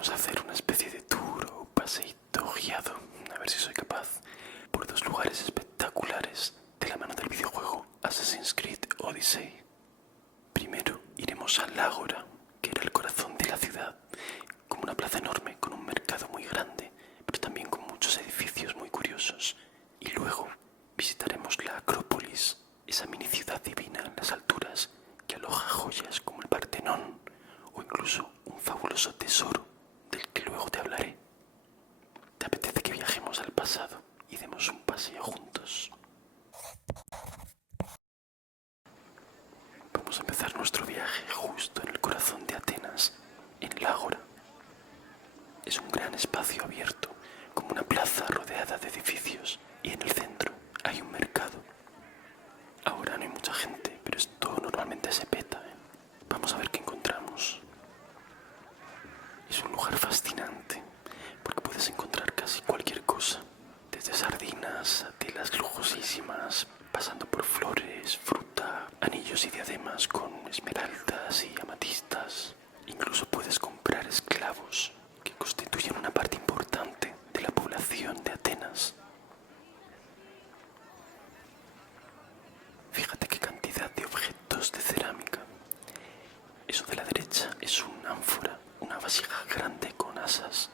vamos a hacer una especie de tour o paseíto guiado, a ver si soy capaz, por dos lugares espectaculares de la mano del videojuego Assassin's Creed Odyssey. Primero iremos al Ágora, que era el corazón de la ciudad, como una plaza enorme con un mercado muy grande, pero también con muchos edificios muy curiosos. Y luego visitaremos la Acrópolis, esa mini ciudad divina en las alturas que aloja joyas como el Partenón o incluso un fabuloso tesoro del que luego te hablaré. ¿Te apetece que viajemos al pasado y demos un paseo juntos? Vamos a empezar nuestro viaje justo en el corazón de Atenas, en el Ágora. Es un gran espacio abierto, como una plaza rodeada de edificios, y en el centro hay un mercado. Ahora no hay mucha gente, pero esto normalmente se peta, ¿eh? Vamos a ver qué encontramos. Es un lugar fascinante, porque puedes encontrar casi cualquier cosa, desde sardinas a telas lujosísimas, pasando por flores, fruta, anillos y diademas con esmeraldas y amatistas. Incluso puedes comprar esclavos, que constituyen una parte importante de la población de Atenas. Fíjate qué cantidad de objetos de cerámica. Eso de la derecha es una ánfora, una vasija grande con asas.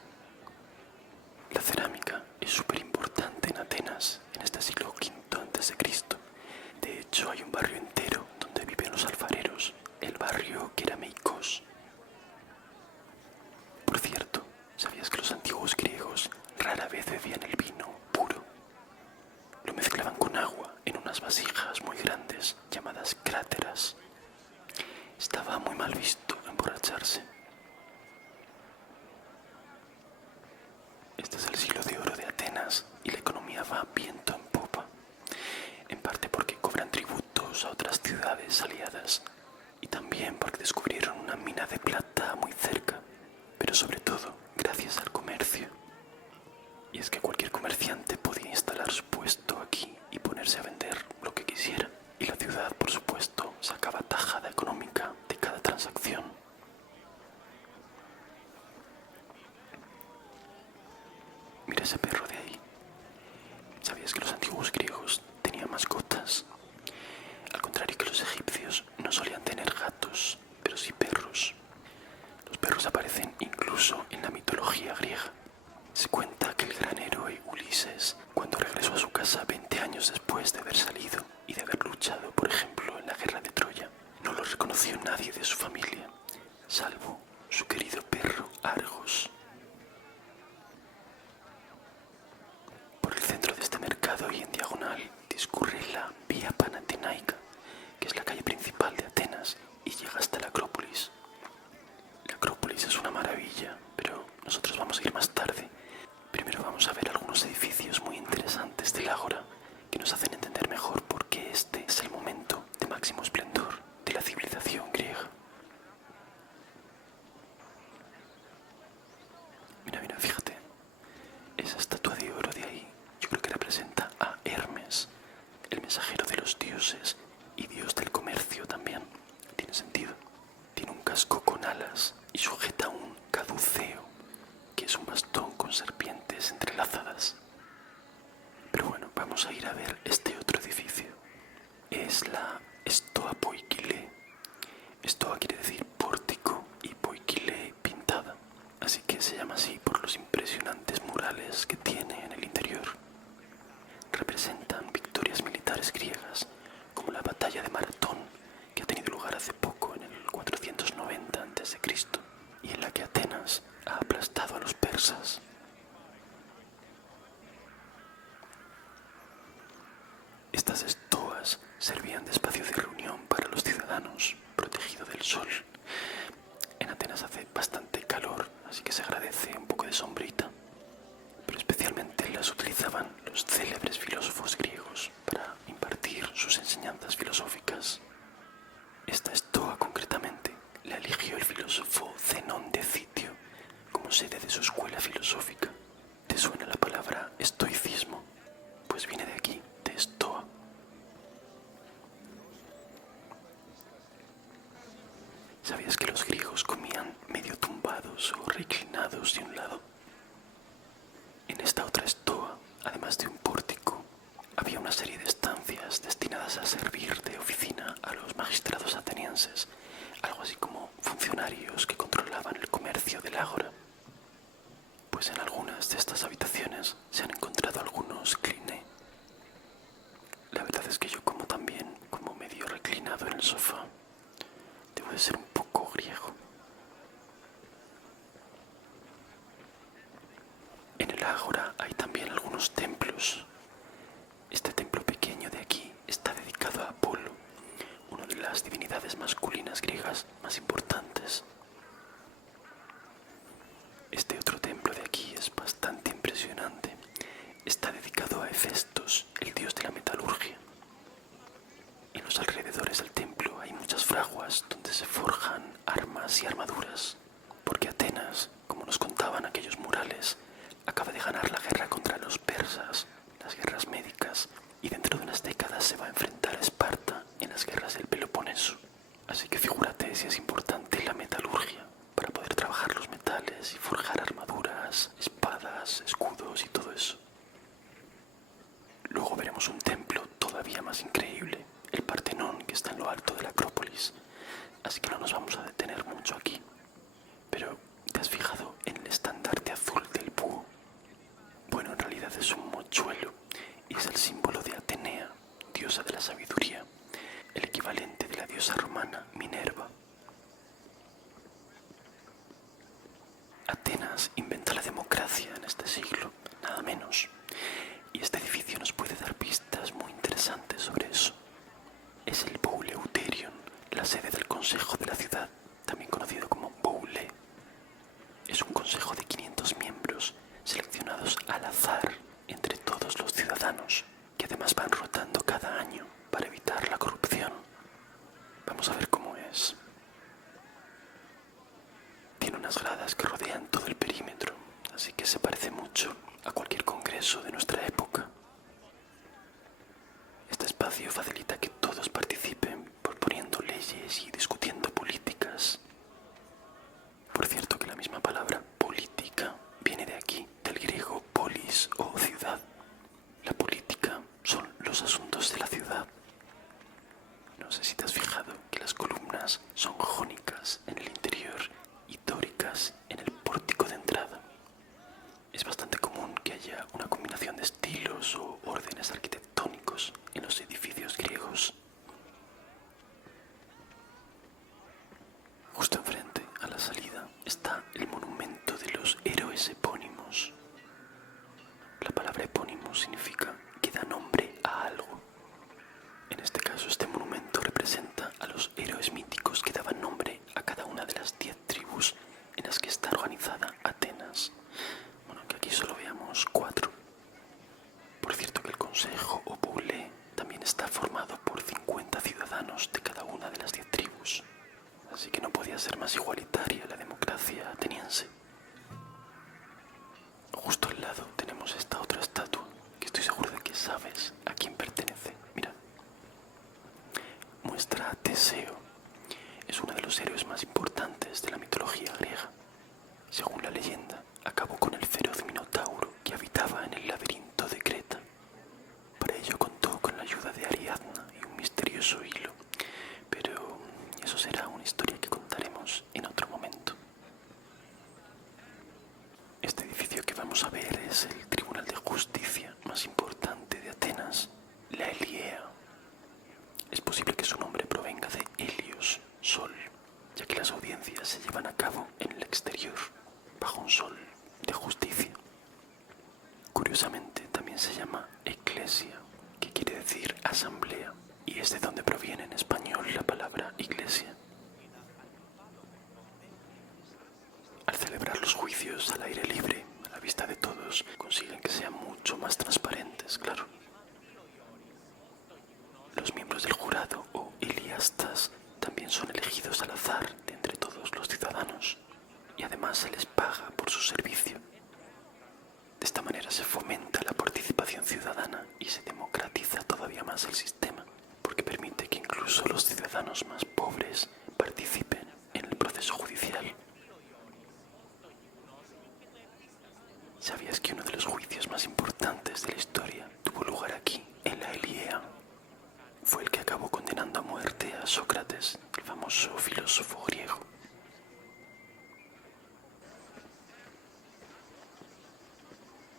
La cerámica es súper importante en Atenas en este siglo V a.C. De hecho, hay un barrio entero donde viven los alfareros, el barrio Kerameikos. Por cierto, ¿sabías que los antiguos griegos rara vez bebían el vino puro? Lo mezclaban con agua en unas vasijas muy grandes llamadas cráteras. Estaba muy mal visto emborracharse. Este es el siglo de oro de Atenas y la economía va viento en popa, en parte porque cobran tributos a otras ciudades aliadas y también porque descubrieron una mina de plata muy cerca, pero sobre todo gracias al comercio. Y es que cualquier comerciante podía instalar su puesto aquí y ponerse a vender lo que quisiera, y la ciudad, por supuesto, sacaba tajada económica de cada transacción. Mira ese perro de ahí. ¿Sabías que los antiguos griegos tenían mascotas? Al contrario que los egipcios, no solían tener gatos, pero sí perros. Los perros aparecen incluso en la mitología griega. Se cuenta que el gran héroe Ulises, cuando regresó a su casa 20 años después de haber salido y de haber luchado, por ejemplo, en la guerra de Troya, no lo reconoció nadie de su familia, salvo su querido perro Argos. Por el centro de este mercado y en diagonal discurre la Vía Panatenaica, que es la calle principal de Atenas y llega hasta la Acrópolis. La Acrópolis es una maravilla, pero nosotros vamos a ir más tarde. Primero vamos a ver algunos edificios muy interesantes del Ágora que nos hacen entender mejor por qué este es el momento de máximo esplendor de la civilización griega. Mira, mira, fíjate. Esa estatua de oro de ahí, yo creo que representa a Hermes, el mensajero de los dioses y dios del comercio también. Tiene sentido. Tiene un casco con alas y sujeta un caduceo, que es un bastón con serpientes entrelazadas. Pero bueno, vamos a ir a ver este otro edificio. Es la Stoa Poikile. Stoa quiere decir pórtico y Poikile pintada, así que se llama así por los impresionantes murales que tiene en el interior. Representan victorias militares griegas, como la batalla de Maratón, que ha tenido lugar hace poco en el 490 a.C., y en la que Atenas ha aplastado a los persas. Estas estoas servían de espacio de reunión para los ciudadanos, protegido del sol. En Atenas hace bastante calor, así que se agradece un poco de sombrita, pero especialmente las utilizaban los célebres filósofos griegos para impartir sus enseñanzas filosóficas. Esta estoa concretamente la eligió el filósofo Zenón de Citio como sede de su escuela filosófica. ¿Te suena la palabra estoicismo? Pues viene de aquí, de estoa. ¿Sabías que los griegos comían medio tumbados sentados o reclinados de un lado. En esta otra estoa, además de un pórtico, había una serie de estancias destinadas a servir de oficina a los magistrados atenienses, algo así como funcionarios que controlaban el comercio del ágora. Pues en algunas de estas habitaciones se han encontrado algunos clinés. La verdad es que yo como medio reclinado en el sofá. Debo de ser un poco griego. En el ágora hay también algunos templos. Este templo pequeño de aquí está dedicado a Apolo, una de las divinidades masculinas griegas más importantes. Este otro templo de aquí es bastante impresionante. Está dedicado a Hefestos, el dios de la metalurgia. En los alrededores del templo hay muchas fraguas donde se forjan armas y armaduras, porque Atenas, como nos contaban aquellos murales, acaba de ganar la guerra contra los persas, las guerras médicas, y dentro de unas décadas se va a enfrentar a Esparta en las guerras del Peloponeso. Así que figúrate si es importante la metalurgia para poder trabajar los metales y forjar armaduras, espadas, escudos y todo eso. Luego veremos un templo todavía más increíble, el Partenón, que está en lo alto de la Acrópolis, así que no nos vamos a detener mucho aquí. Pero, ¿te has fijado en el estandarte azul del búho? Bueno, en realidad es un mochuelo y es el símbolo de Atenea, diosa de la sabiduría, el equivalente de la diosa romana Minerva. Atenas inventa la democracia en este siglo, nada menos, y este edificio nos puede dar pistas muy interesantes sobre eso. Es el Bouleuterion, la sede del consejo de la ciudad, también conocido como Boule. Es un consejo de 500 miembros, seleccionados al azar entre todos los ciudadanos, que además van rotando cada año para evitar la corrupción. Vamos a ver cómo es. Tiene unas gradas que rodean todo el perímetro, así que se parece mucho a cualquier congreso de nuestra época. Este espacio facilita que todos participen proponiendo leyes y discutiendo políticas. Por cierto que la misma palabra política viene de aquí, del griego polis o ciudad. La política son los asuntos de la ciudad. No sé si te has fijado que las columnas son jónicas en el interior y dóricas en el pórtico de entrada. Es bastante común que haya una combinación de estilos o órdenes arquitectónicos en los edificios griegos. Justo enfrente, a la salida, está el monumento de los héroes epónimos. La palabra epónimo significa que da nombre a algo. En este caso, este monumento representa a los héroes míticos que daban nombre a cada una de las 10 tribus en las que está organizada Atenas. Bueno, que aquí solo veamos 4. Por cierto que el consejo o boule también está formado por 50 ciudadanos de cada una de las 10 tribus. Así que no podía ser más igualitaria la democracia ateniense. Justo al lado tenemos esta otra estatua, que estoy seguro de que sabes a quién pertenece. Mira. Muestra a Teseo. Es uno de los héroes más importantes de la mitología griega. Según la leyenda, acabó con el feroz minotauro que habitaba en el laberinto de Creta. Para ello contó con la ayuda de Ariadna y un misterioso hilo, pero eso será una historia que contaremos en otro momento. Este edificio que vamos a ver es el Tribunal de Justicia más importante de Atenas, la Heliea. Es posible que su nombre provenga de Helios, sol, ya que las audiencias se llevan a cabo en el exterior, bajo un sol de justicia. Curiosamente, también se llama Ecclesia, que quiere decir asamblea, y es de donde proviene en español la palabra iglesia. Al celebrar los juicios al aire libre, a la vista de todos, consiguen que sean mucho más transparentes, claro. Los miembros del jurado o iliastas también son elegidos al azar de entre todos los ciudadanos y además se les paga por su servicio. De esta manera se fomenta la participación ciudadana y se democratiza todavía más el sistema, porque permite que incluso los ciudadanos más pobres participen en el proceso judicial. ¿Sabías que uno de los juicios más importantes de la historia tuvo lugar aquí, en la Ilíada? Fue el que acabó condenando a muerte a Sócrates, el famoso filósofo griego.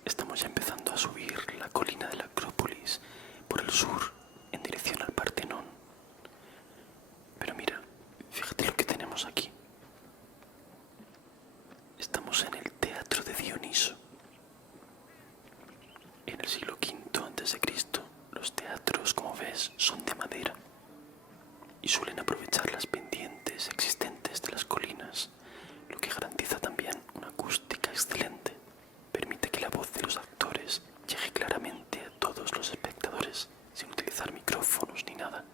Estamos ya empezando a subir la colina de la Acrópolis por el sur, en dirección al Partenón. Pero mira, fíjate lo que tenemos aquí. Estamos en el Teatro de Dioniso. En el siglo V a.C., los teatros, como ves, son de madera y suelen aprovechar las pendientes existentes de las colinas, lo que garantiza también una acústica excelente. Permite que la voz de los actores llegue claramente a todos los espectadores, sin utilizar micrófonos ni nada.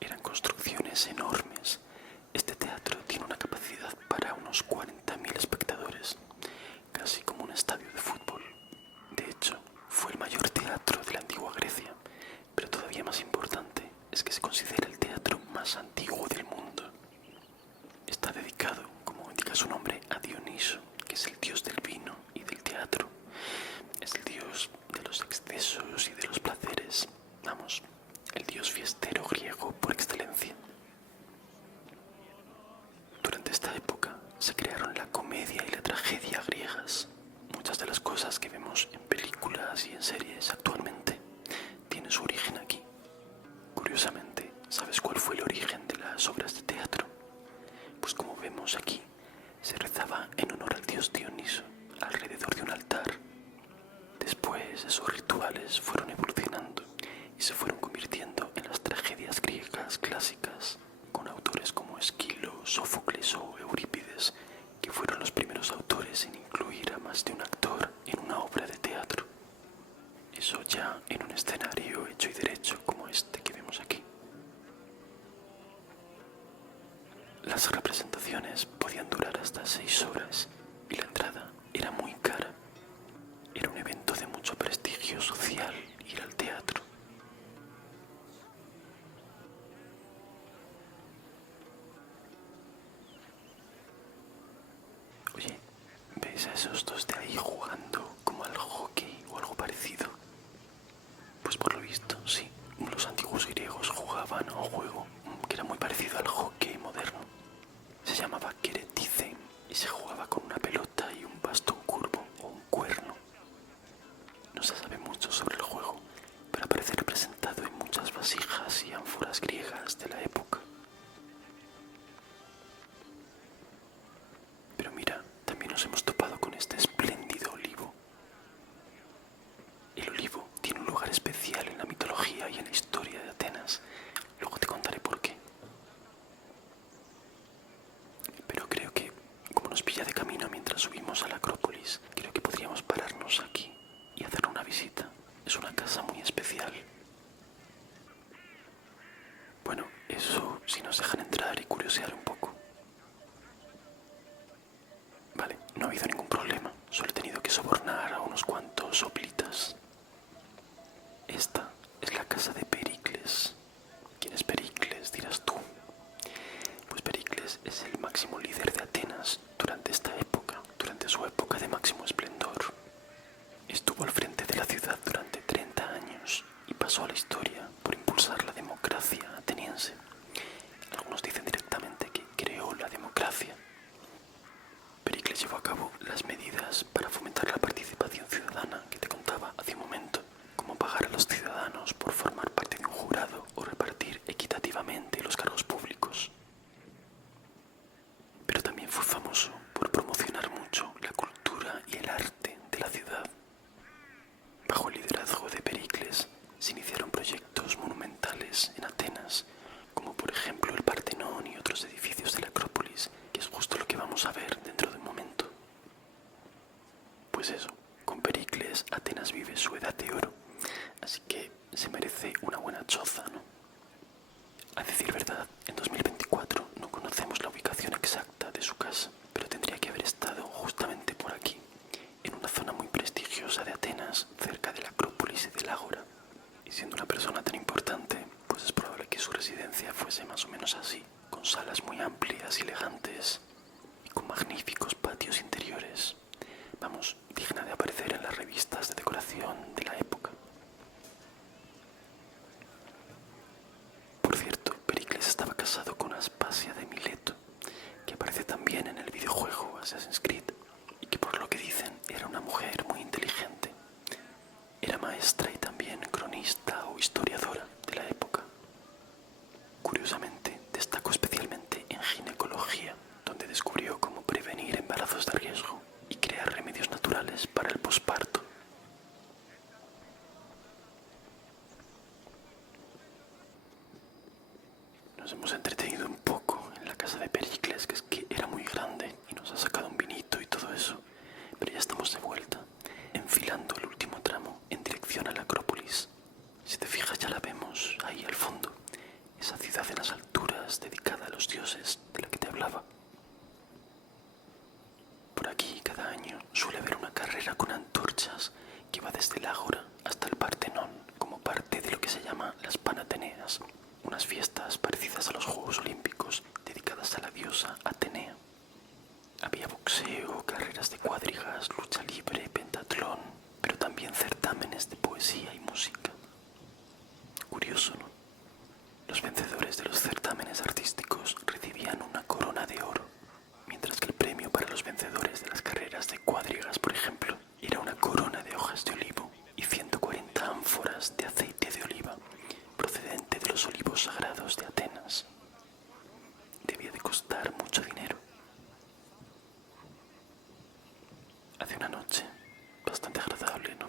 Eran construcciones enormes. Este teatro tiene una capacidad para unos 40.000 espectadores, casi como un estadio de fútbol. De hecho, fue el mayor teatro de la antigua Grecia, pero todavía más importante es que se considera el teatro más antiguo del mundo. Está dedicado, como indica su nombre, a Dioniso, que es el dios del vino y del teatro. Es el dios de los excesos y de los placeres. Vamos, el dios fiestero griego por excelencia. Durante esta época se crearon la comedia y la tragedia griegas. Muchas de las cosas que vemos en películas y en series actualmente tienen su origen aquí. Curiosamente, ¿sabes cuál fue el origen de las obras de teatro? Pues como vemos aquí, se rezaba en honor al dios Dioniso alrededor de un altar. Después esos rituales fueron evolucionando y se fueron convirtiendo en las tragedias griegas clásicas, con autores como Esquilo, Sófocles o Eurípides, que fueron los primeros autores en incluir a más de un actor en una obra de teatro. Eso ya en un escenario hecho y derecho como este que vemos aquí. Las representaciones podían durar hasta 6 horas y la entrada era muy cara. Era un evento de mucho prestigio social ir al teatro. Oye, ¿ves a esos dos de ahí jugando como al hockey o algo parecido? Pues por lo visto, sí, los antiguos griegos jugaban a un juego que era muy parecido al hockey moderno. Se llamaba queretice y se jugaba con una pelota y un bastón curvo o un cuerno. No se sabe mucho sobre el juego, pero aparece representado en muchas vasijas y ánforas griegas de la época. Pero mira, también nos hemos topado con este espléndido olivo. El olivo tiene un lugar especial en la mitología y en la historia de Atenas. Luego te contaré por qué. Pero creo que, como nos pilla de camino mientras subimos a la Acrópolis, creo que podríamos pararnos aquí y hacer una visita. Es una casa muy especial. Bueno, eso si nos dejan entrar y curiosear un poco. Vale, no ha habido ningún problema. Solo he tenido que sobornar a unos cuantos soplitas. Esta es la casa de Pericles. ¿Quién es Pericles, dirás tú? Pues Pericles es el máximo líder de Atenas durante esta época, durante su época de máximo esplendor. Estuvo al frente de la ciudad durante 30 años y pasó a la historia por impulsar la democracia ateniense. Algunos dicen directamente que creó la democracia. Pericles llevó a cabo las medidas para fomentar la participación ciudadana que te contaba hace un momento, como pagar a los ciudadanos por formar parte de un jurado o repartir equitativamente los cargos públicos. Pero también fue famoso por promocionar mucho la cultura y el arte de la ciudad. Bajo el liderazgo de Pericles se iniciaron proyectos monumentales en Atenas, como por ejemplo el Partenón y otros edificios de la Acrópolis, que es justo lo que vamos a ver dentro de un momento. Pues eso, con Pericles Atenas vive su edad de oro, así que se merece una buena choza, ¿no? A decir verdad, en 2024 no conocemos la ubicación exacta de su casa, pero tendría que haber estado justamente por aquí, en una zona muy prestigiosa de Atenas, cerca de la Acrópolis y del Ágora. Y siendo una persona tan importante, pues es probable que su residencia fuese más o menos así, con salas muy amplias y elegantes, y con magníficos patios interiores. Assassin's Creed y que por lo que dicen era una mujer muy inteligente. Era maestra y también cronista o historiadora de la época. Curiosamente, destacó especialmente en ginecología, donde descubrió cómo prevenir embarazos de riesgo y crear remedios naturales para el posparto. Nos hemos entretenido un poco en la casa de Pericles, que es que era muy grande y nos ha sacado un vinito y todo eso, pero ya estamos de vuelta, enfilando el último tramo en dirección a la Acrópolis. Si te fijas ya la vemos ahí al fondo, esa ciudad en las alturas dedicada a los dioses de la que te hablaba. Por aquí cada año suele haber una carrera con antorchas que va desde el Ágora hasta el Partenón como parte de lo que se llama las Panateneas, unas fiestas parecidas a los Juegos Olímpicos dedicadas a la diosa Atenea. Había boxeo, carreras de cuadrigas, lucha libre, pentatlón, pero también certámenes de poesía y música. Curioso, ¿no? Los vencedores de los certámenes artísticos recibían una corona de oro, mientras que el premio para los vencedores de las carreras de cuadrigas, por ejemplo, era una corona de hojas de olivo y 140 ánforas de aceite de oliva, procedente de los olivos sagrados de Atenas. Debía de costar mucho dinero. Hace una noche bastante agradable, ¿no?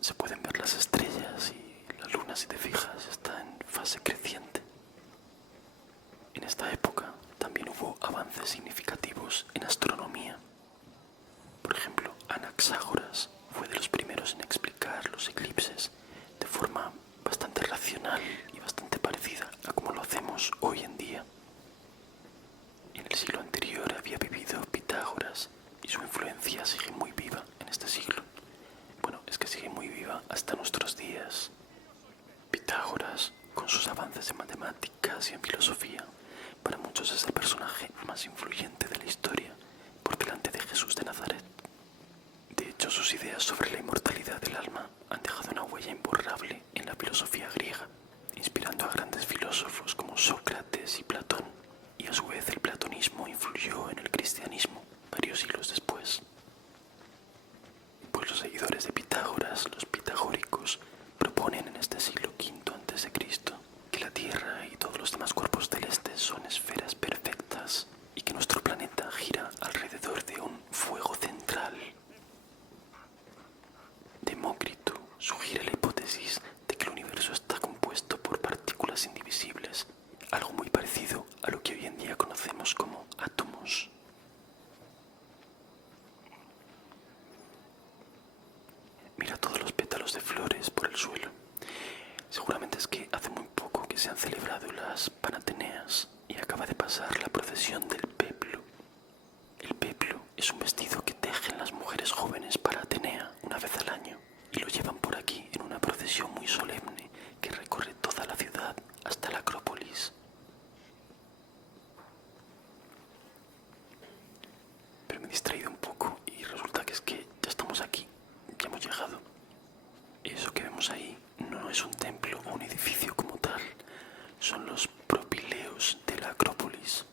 Se pueden ver las estrellas y la luna, si te fijas, está en fase creciente. En esta época también hubo avances significativos en astronomía. Por ejemplo, Anaxágoras fue de los primeros en explicar los eclipses de forma bastante racional y bastante parecida a como lo hacemos hoy en día. En el siglo anterior había vivido Pitágoras y su influencia sigue muy viva en este siglo. Bueno, es que sigue muy viva hasta nuestros días. Pitágoras, con sus avances en matemáticas y en filosofía, para muchos es el personaje más influyente de la historia, por delante de Jesús de Nazaret. De hecho, sus ideas sobre la inmortalidad del alma han dejado una huella imborrable en la filosofía griega, inspirando a grandes filósofos como Sócrates y Platón, y a su vez el platonismo influyó en el cristianismo varios siglos después. Pues los seguidores de Pitágoras, los pitagóricos, proponen en este siglo V a.C. que la Tierra y todos los demás cuerpos celestes son esferas perfectas y que nuestro planeta gira alrededor de un fuego central. Demócrito sugiere la hipótesis de que el universo está compuesto por partículas indivisibles, algo muy parecido a lo que hoy en día conocemos como átomos. Mira todos los pétalos de flores por el suelo. Seguramente es que hace muy poco que se han celebrado las Panateneas y acaba de pasar la procesión del peplo. El peplo es un vestido que tejen las mujeres jóvenes para Atenea una vez al año y lo llevan por aquí en una procesión muy solemne que recorre toda la ciudad hasta la Acrópolis. Pero me he distraído un poco y resulta que es que ya estamos aquí, ya hemos llegado. Eso que vemos ahí no es un templo o un edificio como tal, son los propileos de la Acrópolis.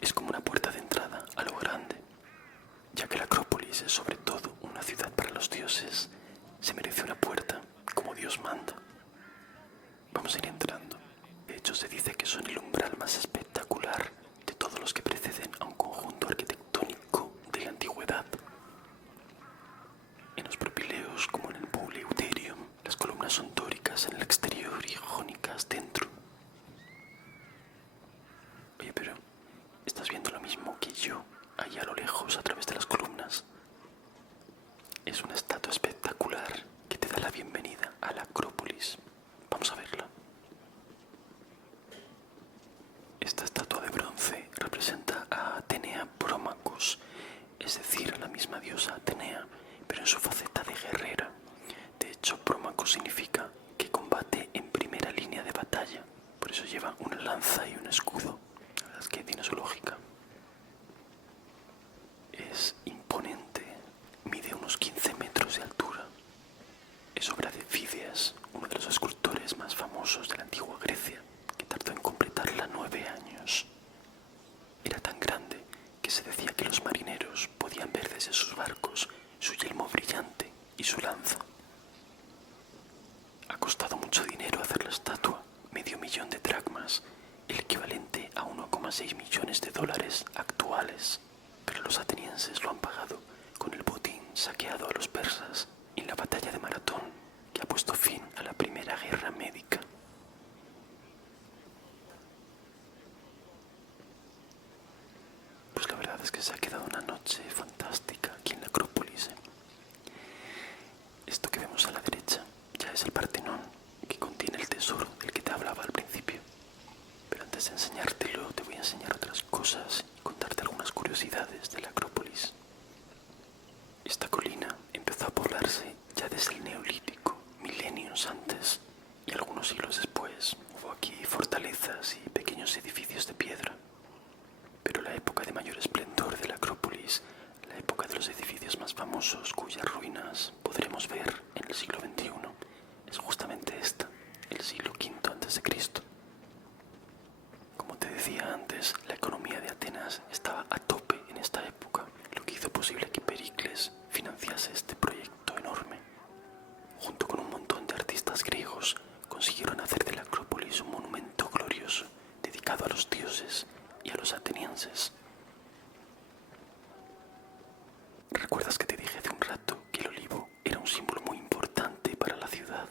Es como una puerta de entrada a lo grande. Ya que la Acrópolis es sobre todo una ciudad para los dioses, se merece una puerta como Dios manda. Vamos a ir entrando. De hecho, se dice que son el umbral más espectacular de todos los que preceden a un conjunto arquitectónico de la antigüedad. En los propileos, como en el Bouleuterium, las columnas son dóricas en el exterior y jónicas dentro. Oye, pero ¿estás viendo lo mismo que yo, allá a lo lejos, a través de las columnas? Es una estatua espectacular que te da la bienvenida a la Acrópolis. Vamos a verla. Esta estatua de bronce representa a Atenea Promachos, es decir, a la misma diosa Atenea, pero en su faceta de guerrera. De hecho, Promachos significa que combate en primera línea de batalla, por eso lleva una lanza y un escudo. La verdad es que tiene su lógica. Es imponente, mide unos 15 metros de altura. Es obra de Fídias, uno de los escultores más famosos de la antigua Grecia, que tardó en completarla 9 años. Era tan grande que se decía que los marineros lo han pagado con el botín saqueado a los persas en la batalla de Maratón, que ha puesto fin a la Primera Guerra Médica. Pues la verdad es que se ha quedado una noche fantástica aquí en la Acrópolis. Esto que vemos a la derecha ya es el Partenón, que contiene el tesoro del que te hablaba al principio. Pero antes de enseñártelo, te voy a enseñar otras cosas y contarte algunas curiosidades de la Acrópolis. Esta colina empezó a poblarse ya desde el Neolítico, milenios antes, y algunos siglos después hubo aquí fortalezas y pequeños edificios de piedra. Pero la época de mayor esplendor de la Acrópolis, la época de los edificios más famosos cuyas ruinas podremos ver en el siglo XXI, es justamente esta, el siglo V a.C. Como te decía antes, la economía de Atenas estaba a tope en esta época, lo que hizo posible que Pericles financiase este proyecto enorme. Junto con un montón de artistas griegos, consiguieron hacer de la Acrópolis un monumento glorioso, dedicado a los dioses y a los atenienses. ¿Recuerdas que te dije hace un rato que el olivo era un símbolo muy importante para la ciudad?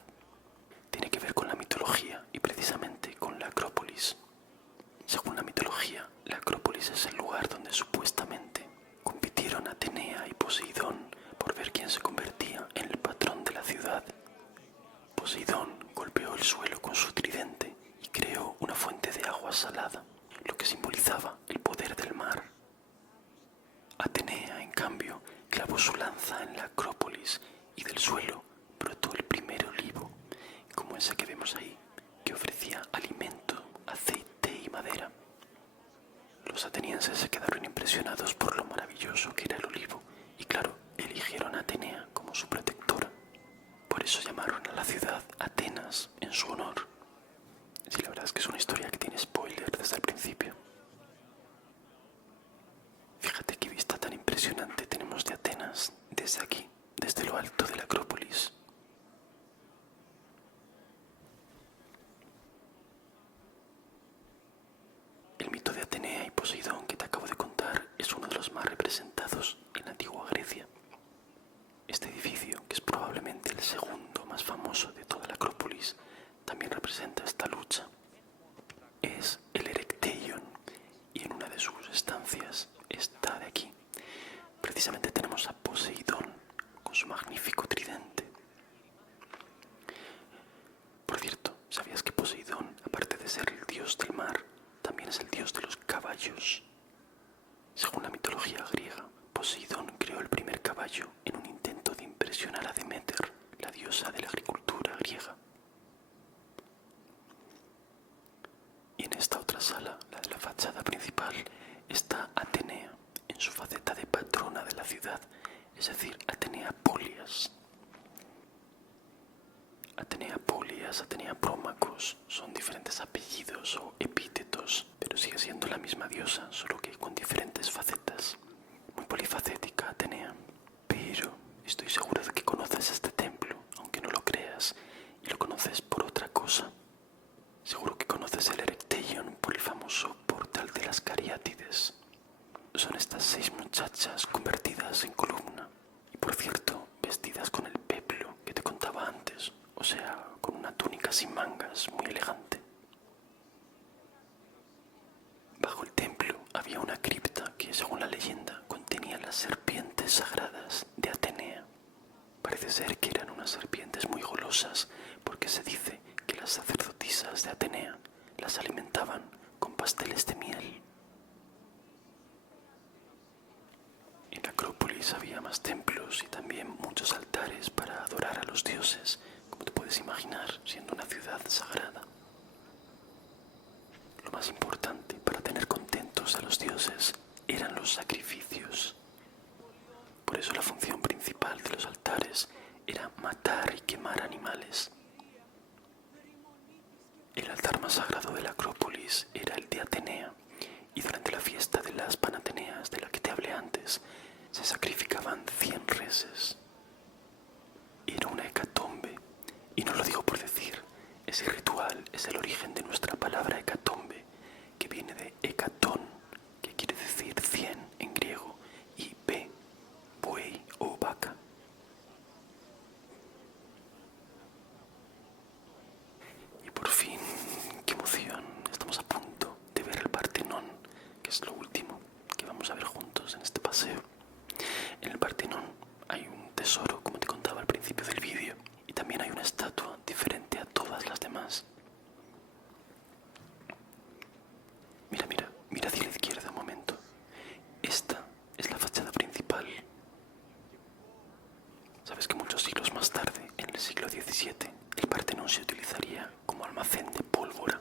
Tiene que ver con la mitología y precisamente con la Acrópolis. Según la mitología, la Acrópolis es el lugar donde supuestamente compitieron Atenea y Poseidón por ver quién se convertía en el patrón de la ciudad. Poseidón golpeó el suelo con su tridente y creó una fuente de agua salada, lo que simbolizaba el poder del mar. Atenea, en cambio, clavó su lanza en la Acrópolis y del suelo brotó el primer olivo, como ese que vemos ahí, que ofrecía alimento, aceite y madera. Los atenienses se quedaron impresionados por lo maravilloso que era el olivo y, claro, eligieron a Atenea como su protectora. Por eso llamaron a la ciudad Atenas en su honor. Sí, la verdad es que es una historia que tiene spoiler desde el principio. Fíjate qué vista tan impresionante tenemos de Atenas desde aquí, desde lo alto de la Acrópolis. El mito de Atenea y Poseidón que te acabo de contar es uno de los más representados en la antigua Grecia. Este edificio, que es probablemente el segundo más famoso de toda la Acrópolis, también representa esta lucha. Es el Erechtheion y en una de sus estancias, esta de aquí, precisamente tenemos a Poseidón con su magnífico tridente. Por cierto, ¿sabías que Poseidón, aparte de ser el dios del mar, también es el dios de los caballos? Según la mitología griega, Poseidón creó el primer caballo en un intento de impresionar a Deméter, la diosa de la agricultura griega. Y en esta otra sala, la de la fachada principal, está Atenea, en su faceta de patrona de la ciudad, es decir, Atenea Polias. Atenea Polias, Atenea Prómacos, son diferentes apellidos o epítetos, pero sigue siendo la misma diosa, solo que con diferentes facetas. Muy polifacética Atenea. Pero estoy seguro de que conoces este templo, aunque no lo creas, y lo conoces por otra cosa. Seguro que conoces el Erechtheion por el famoso portal de las Cariátides. Son estas 6 muchachas convertidas en columna, y por cierto, vestidas con el peplo que te contaba antes, o sea, con una túnica sin mangas, muy elegante. Bajo el templo había una cripta que, según la leyenda, contenía las serpientes sagradas de Atenea. Parece ser que eran unas serpientes muy golosas, porque se dice que las sacerdotisas de Atenea las alimentaban con pasteles de miel. En la Acrópolis había más templos y también muchos altares para adorar a los dioses, como te puedes imaginar, siendo una ciudad sagrada. Lo más importante para tener contentos a los dioses eran los sacrificios. Por eso la función principal de los altares era matar y quemar animales. El altar más sagrado de la Acrópolis era el de Atenea, y durante la fiesta de las Panateneas de la que te hablé antes, se sacrificaban 100 reses. Era una hecatombe, y no lo digo por decir, ese ritual es el origen de nuestra palabra hecatombe, que viene de hecatón, que quiere decir 100 en griego, y pe, tesoro, como te contaba al principio del vídeo, y también hay una estatua diferente a todas las demás. Mira, mira, mira hacia la izquierda un momento. Esta es la fachada principal. Sabes que muchos siglos más tarde, en el siglo XVII, el Partenón se utilizaría como almacén de pólvora.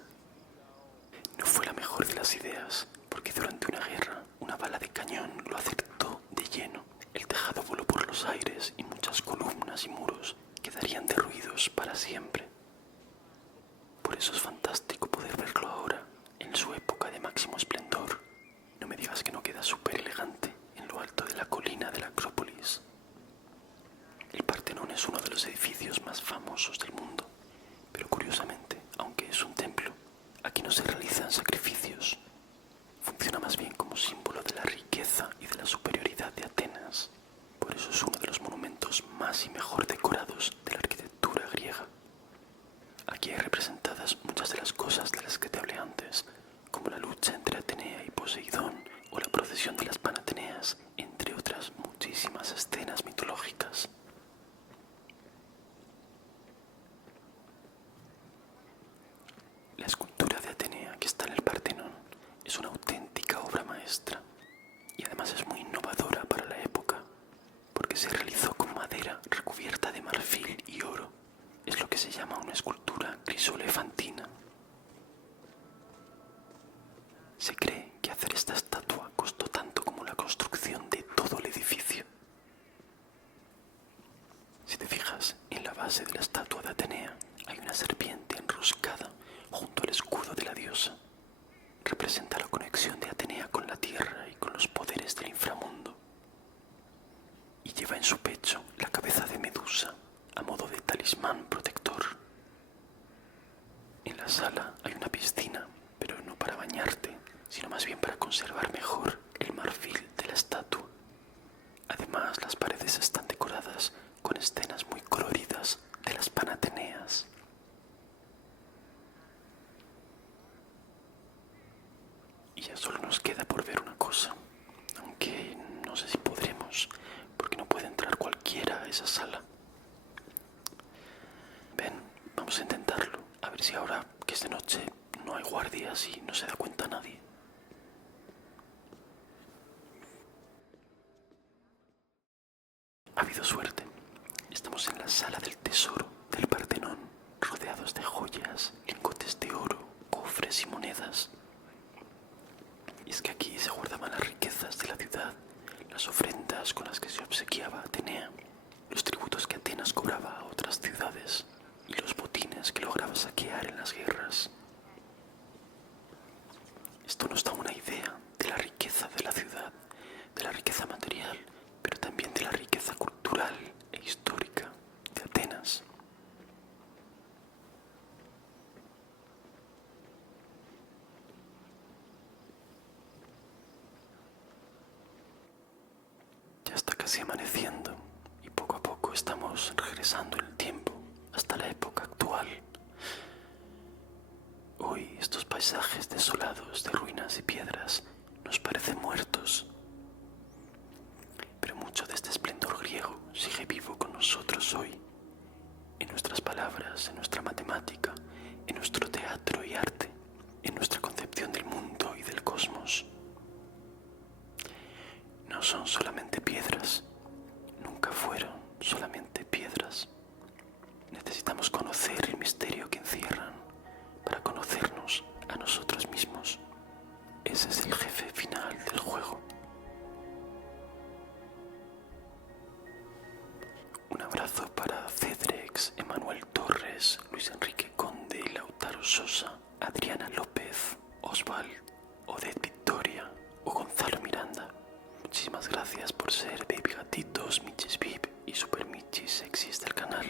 No fue la mejor de las ideas, porque durante una guerra, una bala de cañón lo acertó de lleno. El tejado voló por los aires y muchas columnas y muros quedarían derruidos para siempre. Por eso es fantástico poder verlo ahora, en su época de máximo esplendor. No me digas que no queda súper elegante en lo alto de la colina de la Acrópolis. El Partenón es uno de los edificios más famosos del mundo, pero curiosamente, aunque es un templo, aquí no se realizan sacrificios. Funciona más bien como símbolo de la riqueza y de la superioridad de Atenas. Por eso es uno de los monumentos más y mejor decorados de la arquitectura griega. Aquí hay representadas muchas de las cosas de las que te hablé antes, como la lucha entre Atenea y Poseidón o la procesión de las Panateneas, entre otras muchísimas escenas mitológicas. La escultura de Atenea que está en el Partenón es una auténtica obra maestra y además es muy innovadora para la época, porque se realizó con madera recubierta de marfil y oro. Es lo que se llama una escultura crisoelefantina. Se cree que hacer esta estatua costó tanto como la construcción de todo el edificio. Si te fijas, en la base de la estatua de Atenea hay una serpiente enroscada junto al escudo de la diosa. Representa la conexión de Atenea con la tierra y con los poderes del inframundo. Y lleva en su pecho la cabeza de Medusa, a modo de talismán protector. En la sala hay una piscina, pero no para bañarte, sino más bien para conservar mejor el marfil de la estatua. Además, las paredes están decoradas con escenas muy coloridas de las Panateneas. Y ya solo nos queda por ver una cosa, aunque no sé si podremos, porque no puede entrar cualquiera a esa sala. Ven, vamos a intentarlo, a ver si ahora que es de noche no hay guardias y no se da cuenta nadie. Ha habido suerte. Estamos en la sala del tesoro del Partenón, rodeados de joyas, lingotes de oro, cofres y monedas. Y es que aquí se guardaban las riquezas de la ciudad, las ofrendas con las que se obsequiaba a Atenea, los tributos que Atenas cobraba a otras ciudades y los botines que lograba saquear en las guerras. Esto nos da una idea de la riqueza de la ciudad, de la riqueza material, pero también de la riqueza cultural e histórica de Atenas. Ya está casi amaneciendo y poco a poco estamos regresando en el tiempo hasta la época actual. Hoy estos paisajes desolados de ruinas y piedras nos parecen muertos, pero mucho de este esplendor griego sigue vivo con nosotros hoy, en nuestras palabras, en nuestra matemática, en nuestro teatro y arte, en nuestra concepción del mundo y del cosmos. No son solamente piedras, nunca fueron solamente piedras. Necesitamos conocer el misterio que encierran para conocernos a nosotros mismos. Ese es el jefe final del juego. Un abrazo para Cedrex, Emanuel Torres, Luis Enrique Conde, Lautaro Sosa, Adriana López, Osvald, Odette Victoria o Gonzalo Miranda. Muchísimas gracias por ser Baby Gatitos, Michis VIP y Super Michis Sexys del canal.